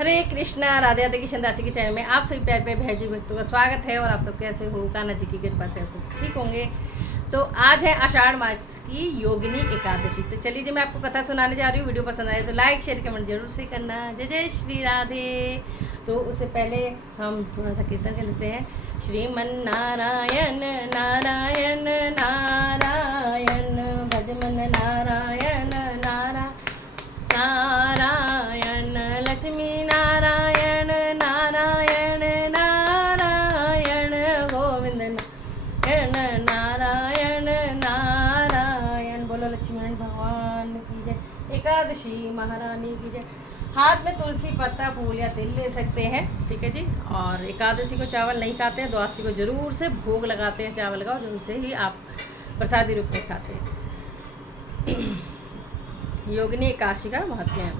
हरे कृष्णा, राधे राधे कृष्ण राशि के चैनल में आप सभी प्यार पे भैजी भक्तों का स्वागत है। और आप सब कैसे हो? कान्हा जी की कृपा से आप सब ठीक होंगे। तो आज है आषाढ़ मास की योगिनी एकादशी। तो चलिए जी, मैं आपको कथा सुनाने जा रही हूँ। वीडियो पसंद आए तो लाइक शेयर कमेंट जरूर से करना। जय जय श्री राधे। तो उससे पहले हम थोड़ा सा कीर्तन कर लेते हैं। श्रीमन नारायण नारायण नारायण भजमन नारायण नारायण नारायण लक्ष्मी नारायण नारायण नारायण गोविंद नारायण नारायण नारायण। बोलो लक्ष्मीनारायण भगवान की जय। एकादशी महारानी की जय। हाथ में तुलसी पत्ता फूल या तिल ले सकते हैं, ठीक है जी। और एकादशी को चावल नहीं खाते हैं, द्वादशी को जरूर से भोग लगाते हैं चावल का, और जरूर से ही आप प्रसादी रूप में खाते हैं। योगिनी एकादशी का महत्व है।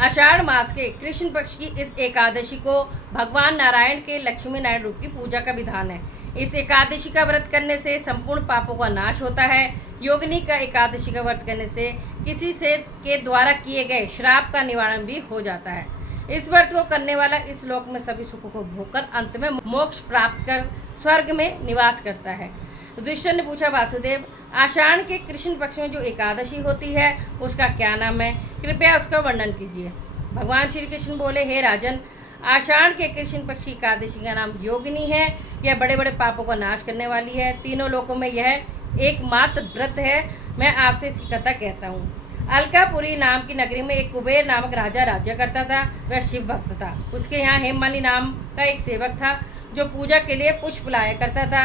आषाढ़ मास के कृष्ण पक्ष की इस एकादशी को भगवान नारायण के लक्ष्मी नारायण रूप की पूजा का विधान है। इस एकादशी का व्रत करने से संपूर्ण पापों का नाश होता है। योगिनी का एकादशी का व्रत करने से किसी से के द्वारा किए गए श्राप का निवारण भी हो जाता है। इस व्रत को करने वाला इस लोक में सभी सुखों को भोगकर अंत में मोक्ष प्राप्त कर स्वर्ग में निवास करता है। युधिष्ठिर ने पूछा, वासुदेव, आषाढ़ के कृष्ण पक्ष में जो एकादशी होती है उसका क्या नाम है? कृपया उसका वर्णन कीजिए। भगवान श्री कृष्ण बोले, हे राजन, आषाढ़ के कृष्ण पक्ष की एकादशी का नाम योगिनी है। यह बड़े बड़े पापों का नाश करने वाली है। तीनों लोकों में यह एकमात्र व्रत है। मैं आपसे इसकी कथा कहता हूँ। अलकापुरी नाम की नगरी में एक कुबेर नामक राजा राज्य करता था। वह शिव भक्त था। उसके यहाँ हेममाली नाम का एक सेवक था जो पूजा के लिए पुष्प लाया करता था।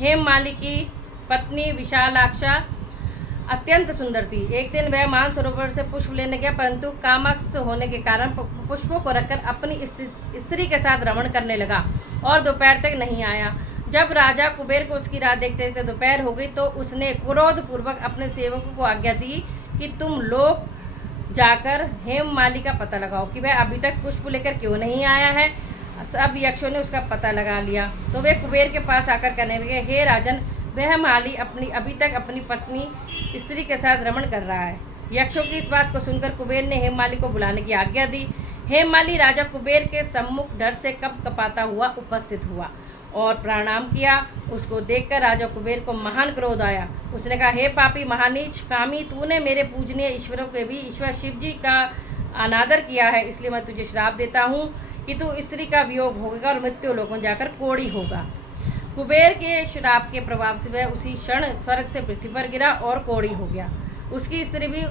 हेममाली की पत्नी विशालाक्षा अत्यंत सुंदर थी। एक दिन वह मानसरोवर से पुष्प लेने गया, परंतु कामाक्षत होने के कारण पुष्पों को रखकर अपनी स्त्री के साथ रमण करने लगा और दोपहर तक नहीं आया। जब राजा कुबेर को उसकी राह देखते देखते दोपहर हो गई तो उसने क्रोधपूर्वक अपने सेवकों को आज्ञा दी कि तुम लोग जाकर हेममाली का पता लगाओ कि वह अभी तक पुष्प लेकर क्यों नहीं आया है। सब यक्षों ने उसका पता लगा लिया तो वे कुबेर के पास आकर कहने लगे, हे राजन, वह माली अभी तक अपनी पत्नी स्त्री के साथ रमण कर रहा है। यक्षों की इस बात को सुनकर कुबेर ने हेममाली को बुलाने की आज्ञा दी। हेममाली राजा कुबेर के सम्मुख डर से कँपाता हुआ उपस्थित हुआ और प्रणाम किया। उसको देखकर राजा कुबेर को महान क्रोध आया। उसने कहा, हे पापी महानीच कामी, तूने मेरे पूजनीय ईश्वरों के भी ईश्वर शिव जी का अनादर किया है। इसलिए मैं तुझे श्राप देता हूँ कि तू स्त्री का वियोग होगा और मृत्यु लोक में जाकर कोढ़ी होगा। कुबेर के श्राप के प्रभाव से वह उसी क्षण स्वर्ग से पृथ्वी पर गिरा और कोढ़ी हो गया। उसकी स्त्री भी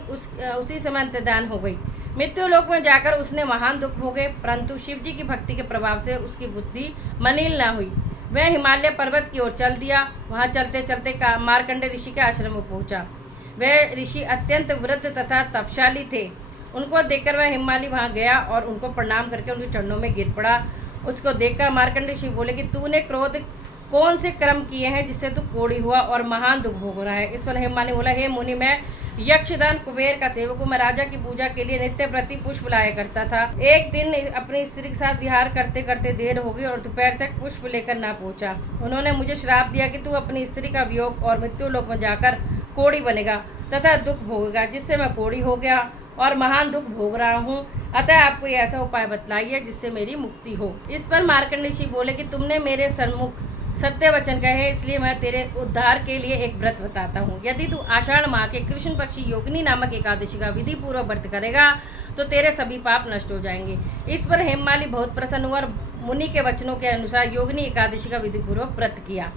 उसी समय अंतर्धान हो गई। मृत्यु लोक में जाकर उसने महान दुख भोगे, परंतु शिव जी की भक्ति के प्रभाव से उसकी बुद्धि मलिन न हुई। वह हिमालय पर्वत की ओर चल दिया। वहाँ चलते चलते मार्कंडेय ऋषि के आश्रम में पहुँचा। वह ऋषि अत्यंत व्रत तथा तपशाली थे। उनको देखकर वह हिमालय वहाँ गया और उनको प्रणाम करके उनके चरणों में गिर पड़ा। उसको देखकर मार्कंडेय ऋषि बोले कि तूने क्रोध कौन से कर्म किए हैं जिससे तू कोढ़ी हुआ और महान दुख भोग रहा है? इस पर हेममाली बोला, हे मुनि, मैं यक्षदान कुबेर का सेवक हूँ। मैं राजा की पूजा के लिए नित्य प्रति पुष्प लाया करता था। एक दिन अपनी स्त्री के साथ विहार करते करते देर हो गई और दोपहर तक पुष्प लेकर ना पहुँचा। उन्होंने मुझे श्राप दिया कि तू अपनी स्त्री का वियोग और मृत्यु लोक में जाकर कोढ़ी बनेगा तथा दुख भोगेगा, जिससे मैं कोढ़ी हो गया और महान दुख भोग रहा हूँ। अतः आपको ये ऐसा उपाय बतलाइए जिससे मेरी मुक्ति हो। इस पर मार्कंडेय ऋषि बोले कि तुमने मेरे सन्मुख सत्य वचन कहे, इसलिए मैं तेरे उद्धार के लिए एक व्रत बताता हूँ। यदि तू आषाढ़ माह के कृष्ण पक्षी योगिनी नामक एकादशी का विधि पूर्वक व्रत करेगा तो तेरे सभी पाप नष्ट हो जाएंगे। इस पर हेममाली बहुत प्रसन्न हुआ और मुनि के वचनों के अनुसार योगिनी एकादशी का विधि पूर्वक व्रत किया।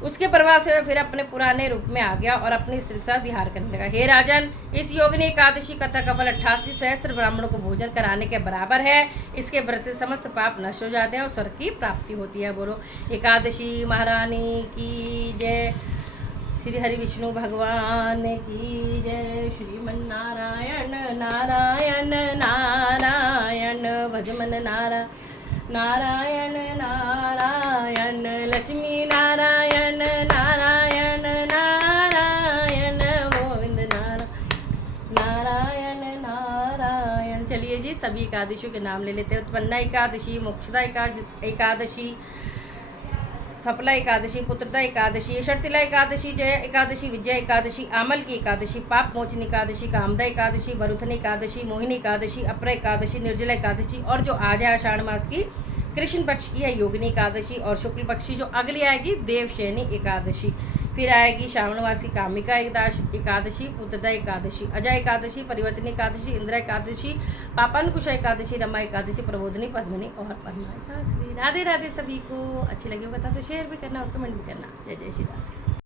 उसके प्रभाव से वह फिर अपने पुराने रूप में आ गया और अपनी स्त्री के साथ विहार करने लगा। हे राजन, इस योगिनी एकादशी कथा का फल 88 सहस्त्र ब्राह्मणों को भोजन कराने के बराबर है। इसके व्रत से समस्त पाप नष्ट हो जाते हैं और स्वर्ग की प्राप्ति होती है। बोलो एकादशी महारानी की जय। श्री हरि विष्णु भगवान की जय। श्रीमन नारायण नारायण नारायण भजमन नारायण नारायण लक्ष्मी नारायण नारायण नारायण गोविंद नारायण नारायण। चलिए जी, सभी एकादशियों के नाम ले लेते हैं। उत्पन्ना एकादशी, मोक्षदा एकादशी, सफला एकादशी, पुत्रदा एकादशी, शर्तिला एकादशी, जय एकादशी, विजय एकादशी, आमल की एकादशी, पाप मोचन एकादशी, कामदा एकादशी, वरुथनी एकादशी, मोहिनी एकादशी, अप्र एकादशी, निर्जला एकादशी, और जो आज है आषाढ़ मास की कृष्ण पक्ष की है योगिनी एकादशी, और शुक्ल पक्ष की जो अगली आएगी देवशयनी एकादशी। फिर आएगी श्रावण मास की कामिका एकादशी, पुत्रदा एकादशी, अजय एकादशी, परिवर्तनी एकादशी, इंदिरा एकादशी, पापानुकुशा एकादशी, रमा एकादशी, प्रबोधनी, पद्मिनी और पद्मा एकादशी। राधे राधे सभी को। अच्छी लगी हो बता तो शेयर भी करना और कमेंट भी करना। जय जय श्री राम।